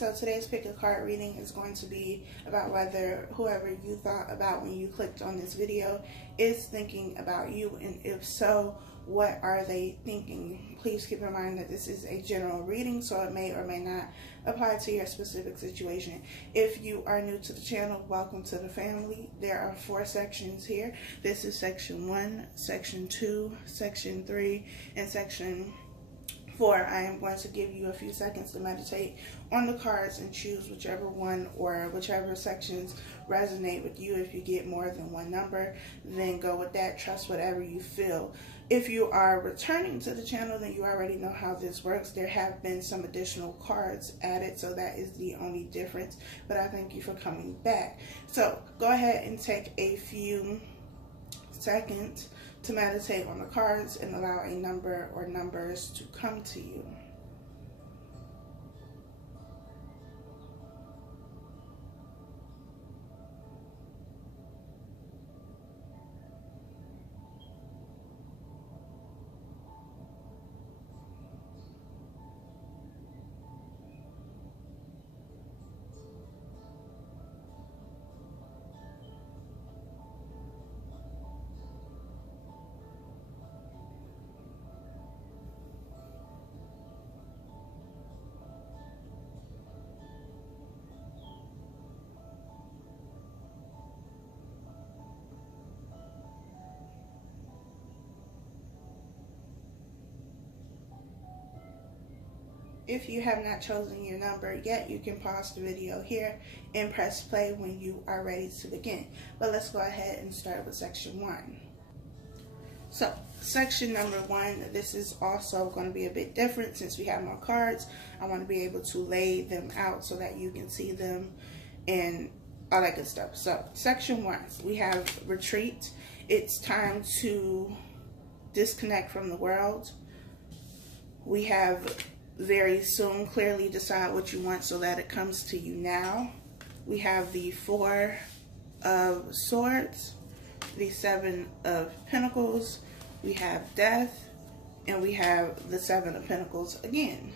so today's pick a card reading is going to be about whether whoever you thought about when you clicked on this video is thinking about you, and if so, what are they thinking? Please keep in mind that this is a general reading, so it may or may not apply to your specific situation. If you are new to the channel, welcome to the family. There are 4 sections here. This is section 1, section 2, section 3, and section 4. I am going to give you a few seconds to meditate on the cards and choose whichever one or whichever sections resonate with you. If you get more than one number, then go with that. Trust whatever you feel. If you are returning to the channel, then you already know how this works. There have been some additional cards added, so that is the only difference. But I thank you for coming back. So go ahead and take a few seconds to meditate on the cards and allow a number or numbers to come to you. If you have not chosen your number yet, you can pause the video here and press play when you are ready to begin. But let's go ahead and start with section 1. So, section number 1, this is also going to be a bit different since we have more cards. I want to be able to lay them out so that you can see them and all that good stuff. So, section 1, we have retreat. It's time to disconnect from the world. We have very soon, clearly decide what you want so that it comes to you now. We have the 4 of Swords, the 7 of Pentacles, we have Death, and we have the 7 of Pentacles again.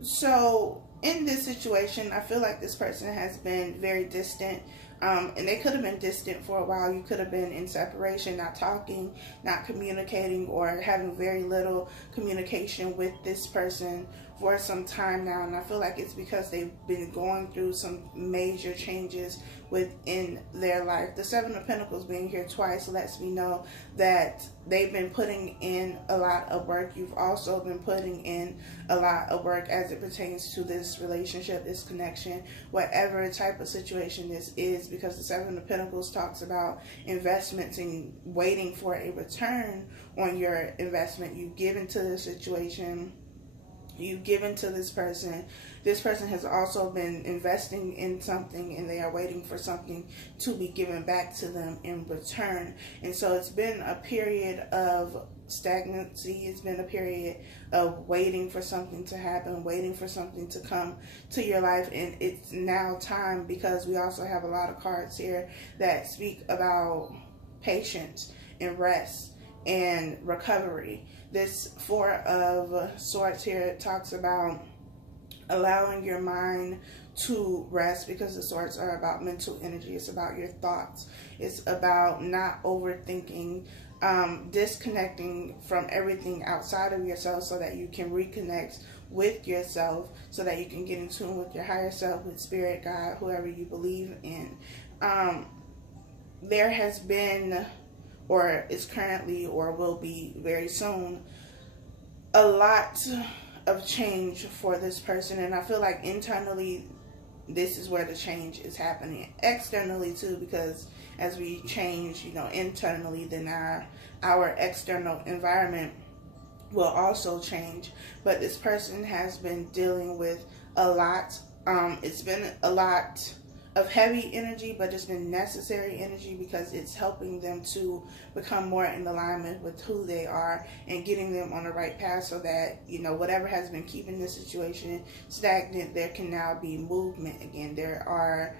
So in this situation, I feel like this person has been very distant. And they could have been distant for a while. You could have been in separation, not talking, not communicating, or having very little communication with this person for some time now. And I feel like it's because they've been going through some major changes within their life. The 7 of Pentacles being here twice lets me know that they've been putting in a lot of work. You've also been putting in a lot of work as it pertains to this relationship, this connection, whatever type of situation this is, because the 7 of Pentacles talks about investments and waiting for a return on your investment. You've given to the situation, you've given to this person. This person has also been investing in something and they are waiting for something to be given back to them in return. And so it's been a period of stagnancy. It's been a period of waiting for something to happen, waiting for something to come to your life. And it's now time, because we also have a lot of cards here that speak about patience and rest and recovery. This 4 of Swords here talks about allowing your mind to rest, because the swords are about mental energy. It's about your thoughts. It's about not overthinking, disconnecting from everything outside of yourself so that you can reconnect with yourself, so that you can get in tune with your higher self, with spirit, God, whoever you believe in. There has been, or is currently, or will be very soon, a lot of change for this person. And I feel like internally, this is where the change is happening. Externally too, because as we change, internally, then our external environment will also change. But this person has been dealing with a lot. It's been a lot of heavy energy, but it's been necessary energy, because it's helping them to become more in alignment with who they are and getting them on the right path, so that, whatever has been keeping this situation stagnant, there can now be movement again. There's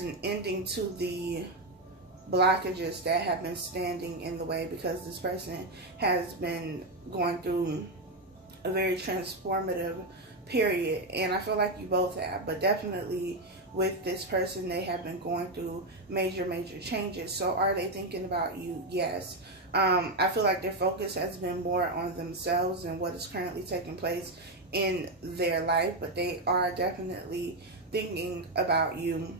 an ending to the blockages that have been standing in the way, because this person has been going through a very transformative period, and I feel like you both have, but definitely with this person, they have been going through major changes. So are they thinking about you? Yes. I feel like their focus has been more on themselves and what is currently taking place in their life, but they are definitely thinking about you.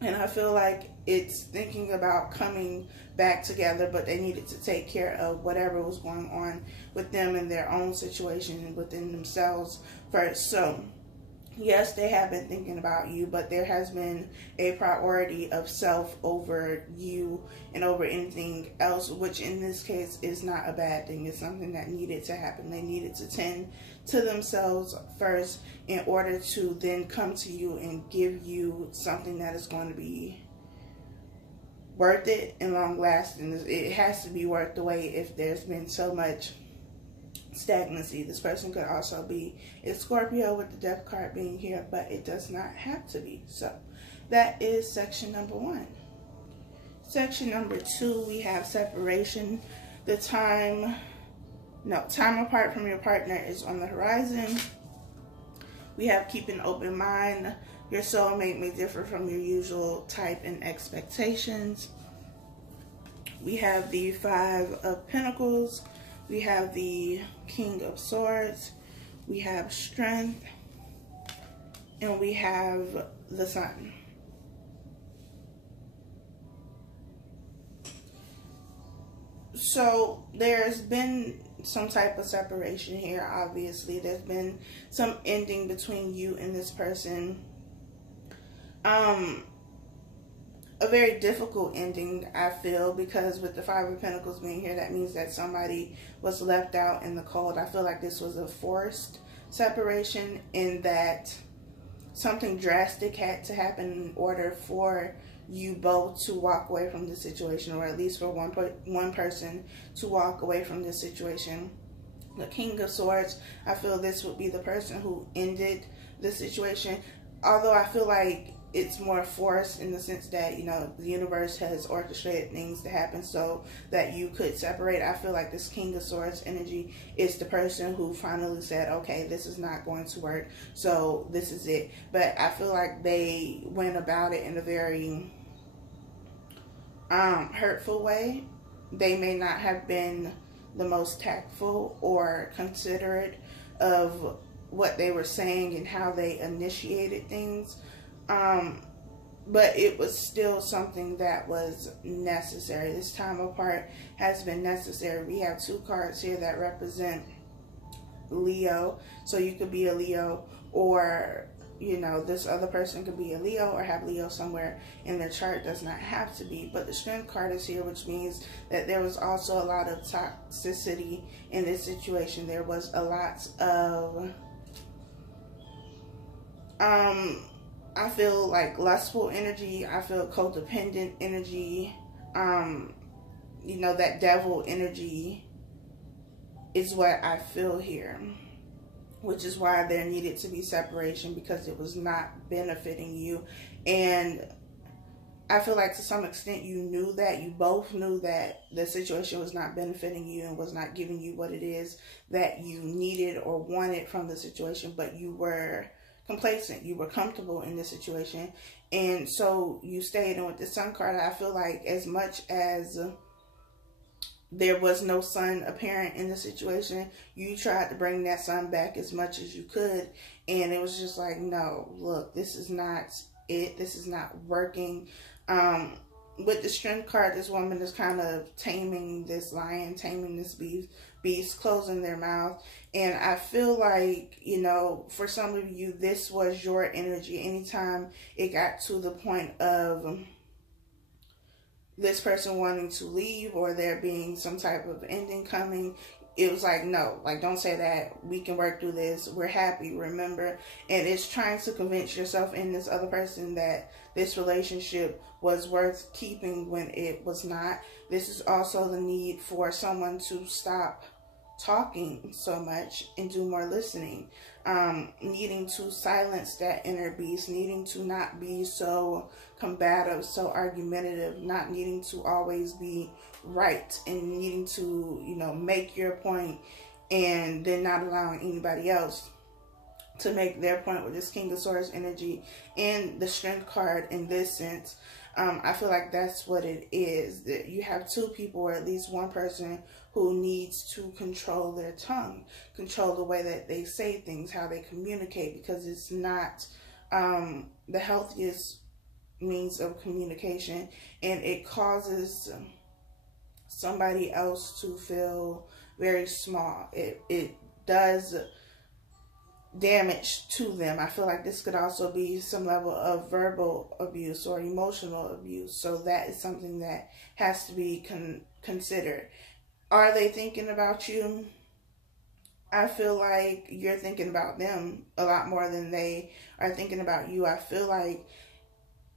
And I feel like it's thinking about coming back together, but they needed to take care of whatever was going on with them in their own situation and within themselves first. So yes, they have been thinking about you, but there has been a priority of self over you and over anything else, which in this case is not a bad thing. It's something that needed to happen. They needed to tend to themselves first in order to then come to you and give you something that is going to be worth it and long lasting. It has to be worth the wait if there's been so much stagnancy. This person could also be a Scorpio with the Death card being here, but it does not have to be. So that is section number 1. Section number 2, we have separation. The time apart from your partner is on the horizon. We have keep an open mind. Your soulmate may differ from your usual type and expectations. We have the 5 of Pentacles. We have the King of Swords, we have Strength, and we have the Sun. So there's been some type of separation here, obviously. There's been some ending between you and this person. A very difficult ending, I feel, because with the 5 of Pentacles being here, that means that somebody was left out in the cold. I feel like this was a forced separation, in that something drastic had to happen in order for you both to walk away from the situation, or at least for one person to walk away from this situation. The King of Swords, I feel this would be the person who ended the situation, although I feel like it's more forced in the sense that, you know, the universe has orchestrated things to happen so that you could separate. I feel like this King of Swords energy is the person who finally said, okay, this is not going to work, so this is it. But I feel like they went about it in a very hurtful way. They may not have been the most tactful or considerate of what they were saying and how they initiated things. But it was still something that was necessary. This time apart has been necessary. We have 2 cards here that represent Leo. So you could be a Leo, or, you know, this other person could be a Leo or have Leo somewhere in their chart. Does not have to be. But the Strength card is here, which means that there was also a lot of toxicity in this situation. There was a lot of I feel like lustful energy. I feel codependent energy. You know, that devil energy is what I feel here, which is why there needed to be separation, because it was not benefiting you. And I feel like to some extent you knew that. You both knew that the situation was not benefiting you and was not giving you what it is that you needed or wanted from the situation, but you were complacent. You were comfortable in this situation, and so you stayed. And with the Sun card, I feel like as much as there was no sun apparent in the situation, you tried to bring that sun back as much as you could, and it was just like, no, look, this is not it. This is not working. With the Strength card, this woman is kind of taming this lion, taming this beast, closing their mouth. And I feel like, you know, for some of you, this was your energy. Anytime it got to the point of this person wanting to leave or there being some type of ending coming, it was like, no, like, don't say that. We can work through this. We're happy, remember? And it's trying to convince yourself and this other person that this relationship was worth keeping when it was not. This is also the need for someone to stop talking so much and do more listening. Needing to silence that inner beast, needing to not be so combative, so argumentative, not needing to always be right, and needing to, you know, make your point and then not allowing anybody else to make their point with this King of Swords energy and the Strength card in this sense. I feel like that's what it is, that you have two people, or at least one person, who needs to control their tongue, control the way that they say things, how they communicate, because it's not the healthiest means of communication, and it causes somebody else to feel very small. It does damage to them. I feel like this could also be some level of verbal abuse or emotional abuse. So that is something that has to be considered. Are they thinking about you? I feel like you're thinking about them a lot more than they are thinking about you. I feel like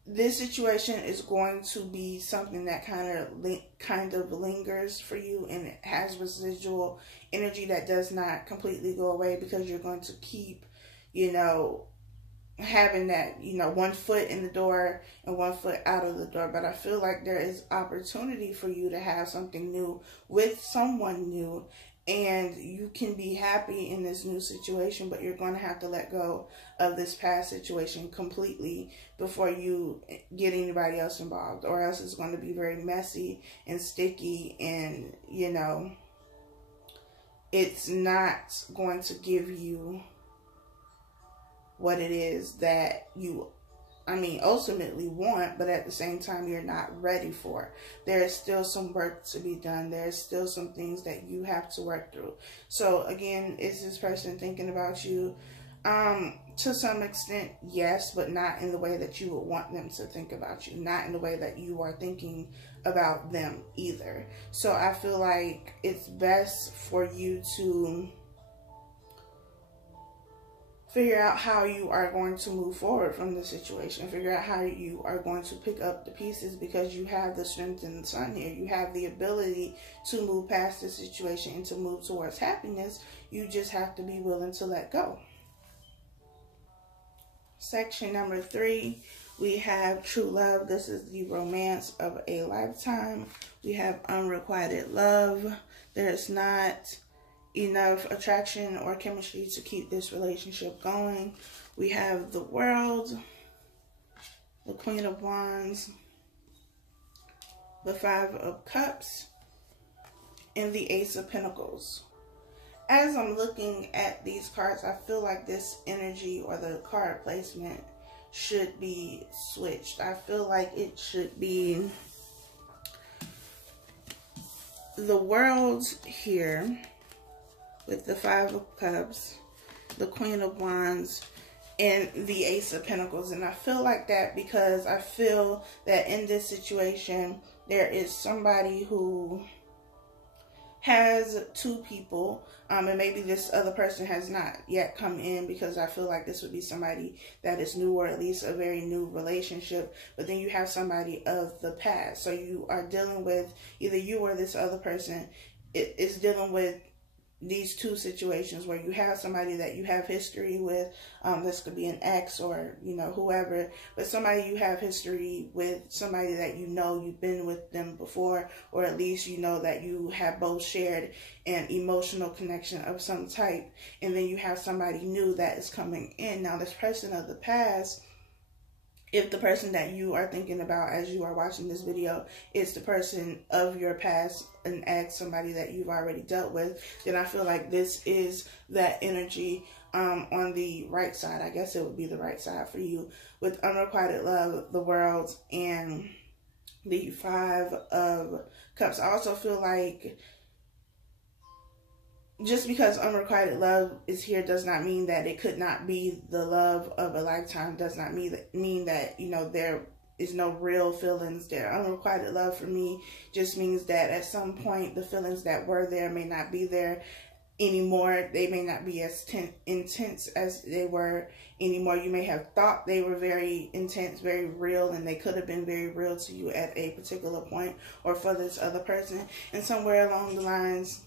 this situation is going to be something that kind of lingers for you, and it has residual energy that does not completely go away, because you're going to keep, having that, 1 foot in the door and 1 foot out of the door. But I feel like there is opportunity for you to have something new with someone new, and you can be happy in this new situation, but you're going to have to let go of this past situation completely before you get anybody else involved, or else it's going to be very messy and sticky, and, it's not going to give you what it is that you ultimately want, but at the same time, you're not ready for. There is still some work to be done. There's still some things that you have to work through. So again, is this person thinking about you? To some extent, yes, but not in the way that you would want them to think about you. Not in the way that you are thinking about them either. So I feel like it's best for you to figure out how you are going to move forward from the situation. Figure out how you are going to pick up the pieces, because you have the Strength in the Sun here. You have the ability to move past the situation and to move towards happiness. You just have to be willing to let go. Section number 3, we have true love. This is the romance of a lifetime. We have unrequited love. There is not enough attraction or chemistry to keep this relationship going. We have the World, the Queen of Wands, the Five of Cups, and the Ace of Pentacles. As I'm looking at these cards, I feel like this energy or the card placement should be switched. I feel like it should be the World here with the Five of Cups, the Queen of Wands, and the Ace of Pentacles. And I feel like that because I feel that in this situation, there is somebody who has two people, and maybe this other person has not yet come in, because I feel like this would be somebody that is new, or at least a very new relationship. But then you have somebody of the past. So you are dealing with, either you or this other person is dealing with these two situations where you have somebody that you have history with. This could be an ex or, whoever, but somebody you have history with, somebody that you've been with them before, or at least that you have both shared an emotional connection of some type. And then you have somebody new that is coming in. Now, this person of the past, if the person that you are thinking about as you are watching this video is the person of your past, an ex, somebody that you've already dealt with, then I feel like this is that energy on the right side. I guess it would be the right side for you, with unrequited love, the World, and the Five of Cups. I also feel like just because unrequited love is here does not mean that it could not be the love of a lifetime. Does not mean that there is no real feelings there. Unrequited love for me just means that at some point the feelings that were there may not be there anymore. They may not be as intense as they were anymore. You may have thought they were very intense, very real, and they could have been very real to you at a particular point, or for this other person. And somewhere along the lines,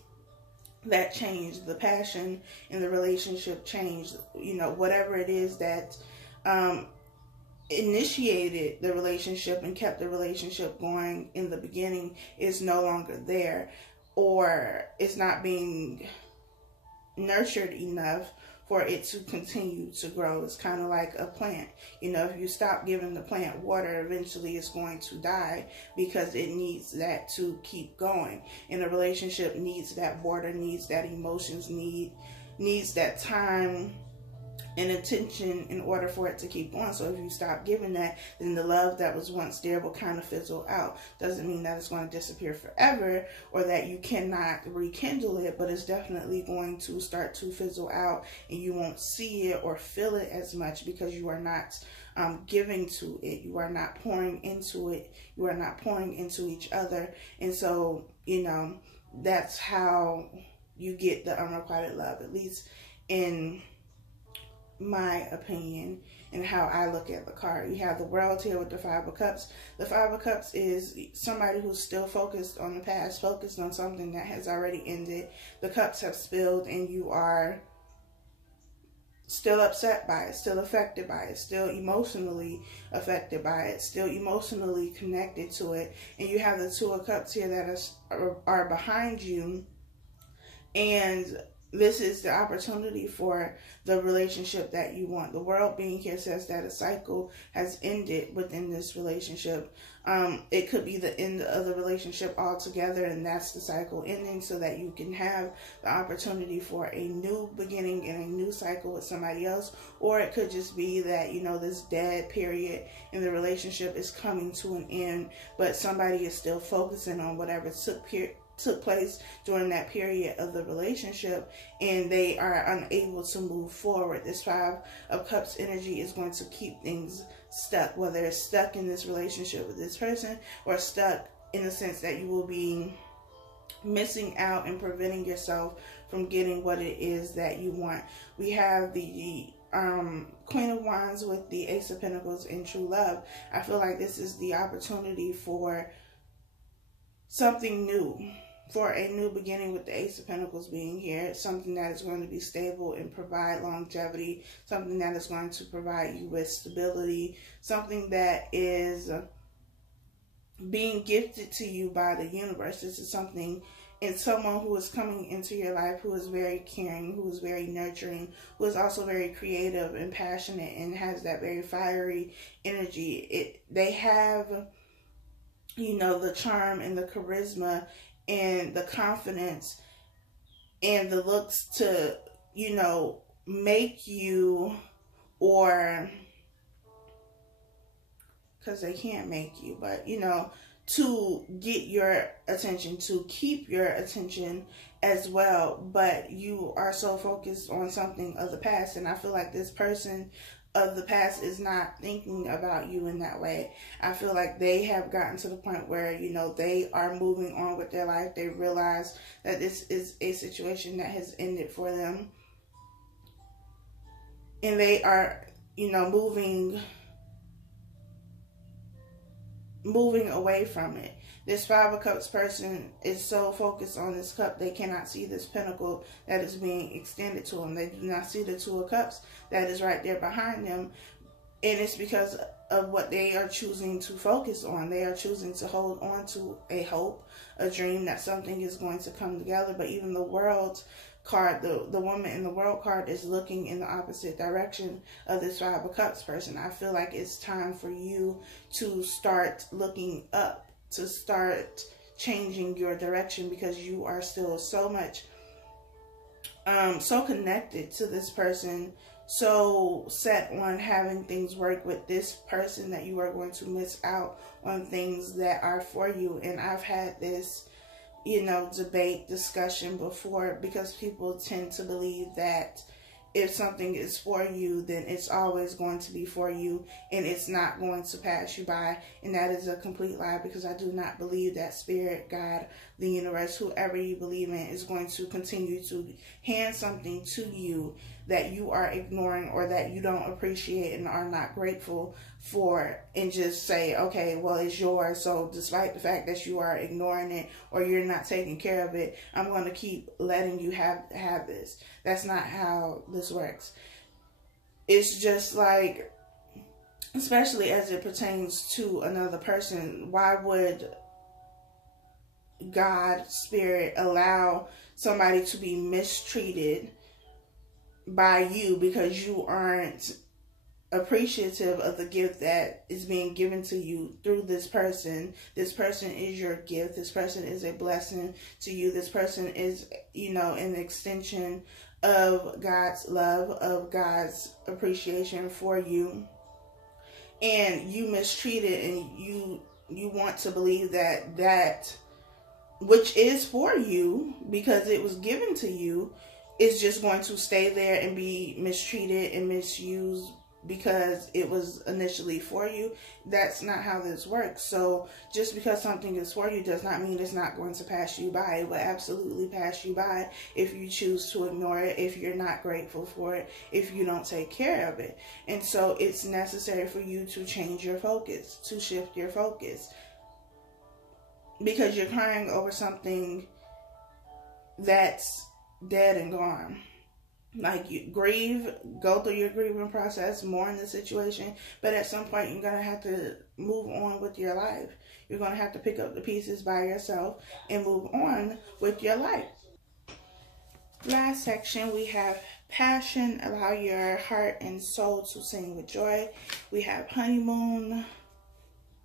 that changed. The passion in the relationship changed. Whatever it is that initiated the relationship and kept the relationship going in the beginning is no longer there, or it's not being nurtured enough for it to continue to grow. It's kind of like a plant. You know, if you stop giving the plant water, eventually it's going to die because it needs that to keep going. And a relationship needs that water, needs that emotions, needs that time and attention in order for it to keep going. So if you stop giving that, then the love that was once there will kind of fizzle out. Doesn't mean that it's going to disappear forever or that you cannot rekindle it, but it's definitely going to start to fizzle out, and you won't see it or feel it as much because you are not giving to it. You are not pouring into it. You are not pouring into each other. And so, you know, that's how you get the unrequited love, at least in my opinion and how I look at the card. You have the World here with the Five of Cups. The Five of Cups is somebody who's still focused on the past, focused on something that has already ended. The cups have spilled and you are still upset by it, still affected by it, still emotionally affected by it, still emotionally connected to it. And you have the Two of Cups here that are behind you, and this is the opportunity for the relationship that you want. The World being here says that a cycle has ended within this relationship. It could be the end of the relationship altogether, and that's the cycle ending, so that you can have the opportunity for a new beginning and a new cycle with somebody else. Or it could just be that, you know, this dead period in the relationship is coming to an end, but somebody is still focusing on whatever took place during that period of the relationship, and they are unable to move forward. This Five of Cups energy is going to keep things stuck, whether it's stuck in this relationship with this person or stuck in the sense that you will be missing out and preventing yourself from getting what it is that you want. We have the Queen of Wands with the Ace of Pentacles in true love. I feel like this is the opportunity for something new, for a new beginning with the Ace of Pentacles being here. Something that is going to be stable and provide longevity, something that is going to provide you with stability, something that is being gifted to you by the universe. This is something and someone who is coming into your life who is very caring, who is very nurturing, who is also very creative and passionate and has that very fiery energy. They have, you know, the charm and the charisma and the confidence and the looks to, you know, make you, or because they can't make you, but, you know, to get your attention, to keep your attention as well. But you are so focused on something of the past, and I feel like this person of the past is not thinking about you in that way. I feel like they have gotten to the point where, you know, they are moving on with their life. They realize that this is a situation that has ended for them, and they are, you know, moving away from it. This Five of Cups person is so focused on this cup, they cannot see this pentacle that is being extended to them. They do not see the Two of Cups that is right there behind them. And it's because of what they are choosing to focus on. They are choosing to hold on to a hope, a dream that something is going to come together. But even the World card, the woman in the World card is looking in the opposite direction of this Five of Cups person. I feel like it's time for you to start looking up, to start changing your direction, because you are still so much so connected to this person, so set on having things work with this person, that you are going to miss out on things that are for you. And I've had this, you know, discussion before, because people tend to believe that if something is for you, then it's always going to be for you and it's not going to pass you by. And that is a complete lie, because I do not believe that Spirit, God, the universe, whoever you believe in, is going to continue to hand something to you that you are ignoring or that you don't appreciate and are not grateful for, and just say, okay, well, it's yours, so despite the fact that you are ignoring it or you're not taking care of it, I'm going to keep letting you have this. That's not how this works. It's just like, especially as it pertains to another person, why would God, Spirit, allow somebody to be mistreated by you because you aren't appreciative of the gift that is being given to you through this person. This person is your gift. This person is a blessing to you. This person is, an extension of God's love, of God's appreciation for you. And you mistreat it, and you want to believe that which is for you because it was given to you is just going to stay there and be mistreated and misused because it was initially for you. That's not how this works. So just because something is for you does not mean it's not going to pass you by. It will absolutely pass you by if you choose to ignore it, if you're not grateful for it, if you don't take care of it. And so it's necessary for you to change your focus, to shift your focus, because you're crying over something that's dead and gone. Like, you grieve, go through your grieving process, mourn the situation, but at some point you're going to have to move on with your life. You're going to have to pick up the pieces by yourself and move on with your life. Last section, we have passion. Allow your heart and soul to sing with joy. We have honeymoon.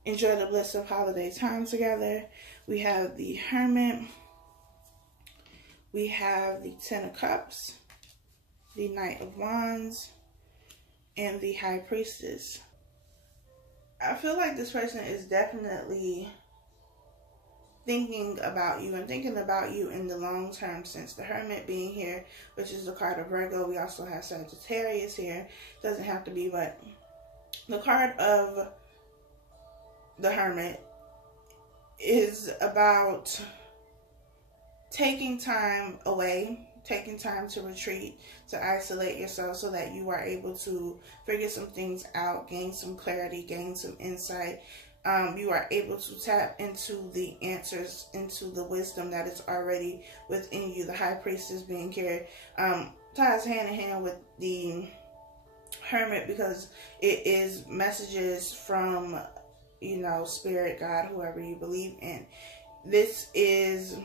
Enjoy the bliss of holiday time together. We have the hermit. We have the 10 of cups, the Knight of Wands, and the High Priestess. I feel like this person is definitely thinking about you and thinking about you in the long term sense. The Hermit being here, which is the card of Virgo. We also have Sagittarius here. Doesn't have to be, but the card of the Hermit is about taking time away, taking time to retreat, to isolate yourself so that you are able to figure some things out, gain some clarity, gain some insight. You are able to tap into the answers, into the wisdom that is already within you. The High Priestess being here ties hand in hand with the Hermit because it is messages from, Spirit, God, whoever you believe in. This is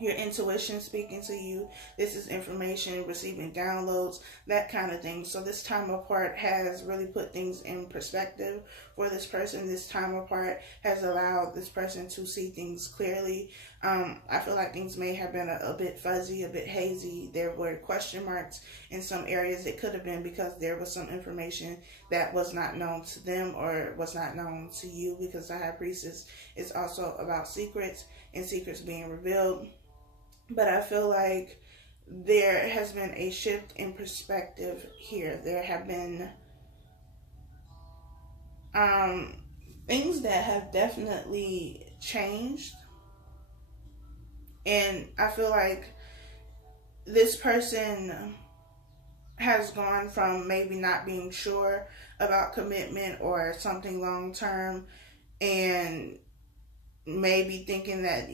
your intuition speaking to you. This is information, receiving downloads, that kind of thing. So this time apart has really put things in perspective for this person. This time apart has allowed this person to see things clearly. I feel like things may have been a bit fuzzy, a bit hazy. There were question marks in some areas. It could have been because there was some information that was not known to them or was not known to you, because the High Priestess is also about secrets and secrets being revealed. But I feel like there has been a shift in perspective here. There have been things that have definitely changed. And I feel like this person has gone from maybe not being sure about commitment or something long term, and maybe thinking that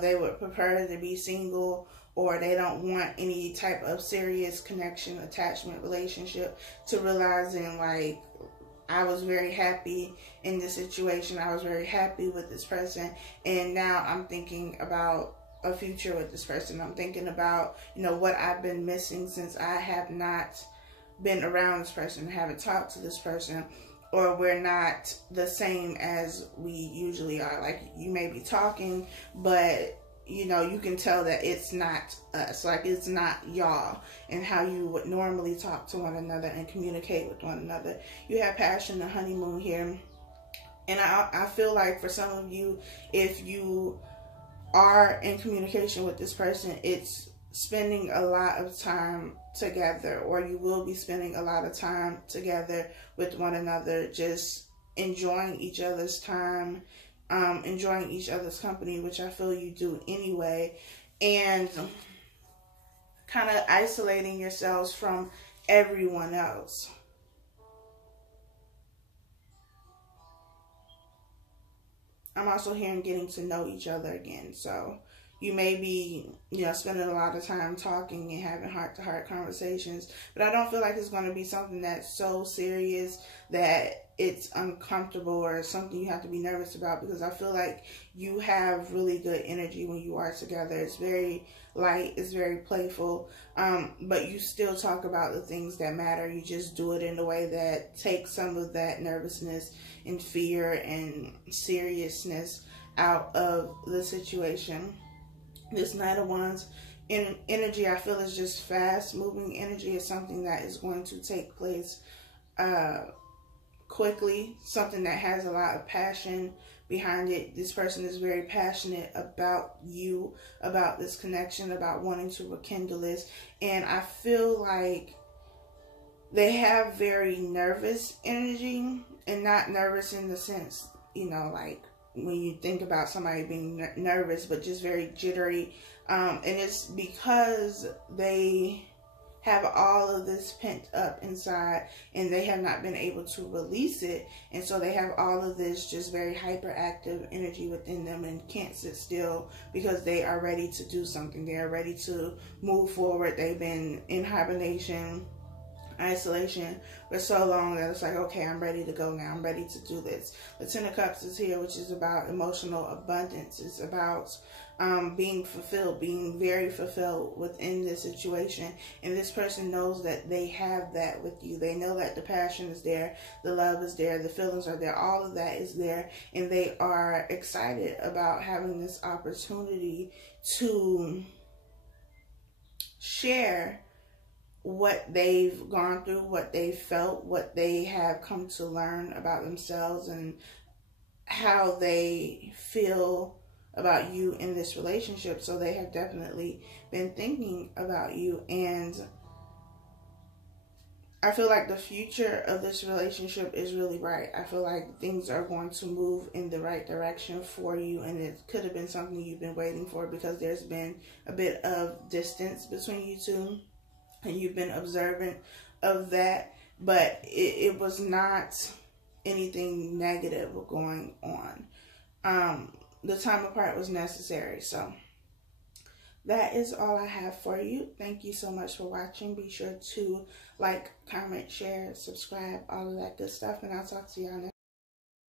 they would prefer to be single, or they don't want any type of serious connection, attachment, relationship, to realizing, like, I was very happy in this situation. I was very happy with this person. And now I'm thinking about a future with this person. I'm thinking about, what I've been missing since I have not been around this person, haven't talked to this person, or we're not the same as we usually are. Like, you may be talking, but, you can tell that it's not us. Like, it's not y'all and how you would normally talk to one another and communicate with one another. You have passion, the honeymoon here. And I feel like for some of you, if you are in communication with this person, it's spending a lot of time together, or you will be spending a lot of time together with one another, just enjoying each other's time, enjoying each other's company, which I feel you do anyway, and kind of isolating yourselves from everyone else. I'm also hearing getting to know each other again. So you may be, spending a lot of time talking and having heart-to-heart conversations, but I don't feel like it's going to be something that's so serious that it's uncomfortable or something you have to be nervous about, because I feel like you have really good energy when you are together. It's very light, it's very playful, but you still talk about the things that matter. You just do it in a way that takes some of that nervousness and fear and seriousness out of the situation. This Knight of Wands energy, I feel, is just fast moving energy. Is something that is going to take place quickly, something that has a lot of passion behind it. This person is very passionate about you, about this connection, about wanting to rekindle this. And I feel like they have very nervous energy, and not nervous in the sense, you know, like when you think about somebody being nervous, but just very jittery. And it's because they have all of this pent up inside and they have not been able to release it. And so they have all of this just very hyperactive energy within them and can't sit still, because they are ready to do something. They are ready to move forward. They've been in hibernation, isolation for so long that it's like, okay, I'm ready to go now. I'm ready to do this. The Ten of Cups is here, which is about emotional abundance. It's about being fulfilled, being very fulfilled within this situation. And this person knows that they have that with you. They know that the passion is there, the love is there, the feelings are there, all of that is there. And they are excited about having this opportunity to share what they've gone through, what they've felt, what they have come to learn about themselves, and how they feel about you in this relationship. So they have definitely been thinking about you, and I feel like the future of this relationship is really bright. I feel like things are going to move in the right direction for you, and it could have been something you've been waiting for, because there's been a bit of distance between you two, and you've been observant of that, but it was not anything negative going on. The time apart was necessary. So that is all I have for you. Thank you so much for watching. Be sure to like, comment, share, subscribe, all of that good stuff, and I'll talk to y'all next.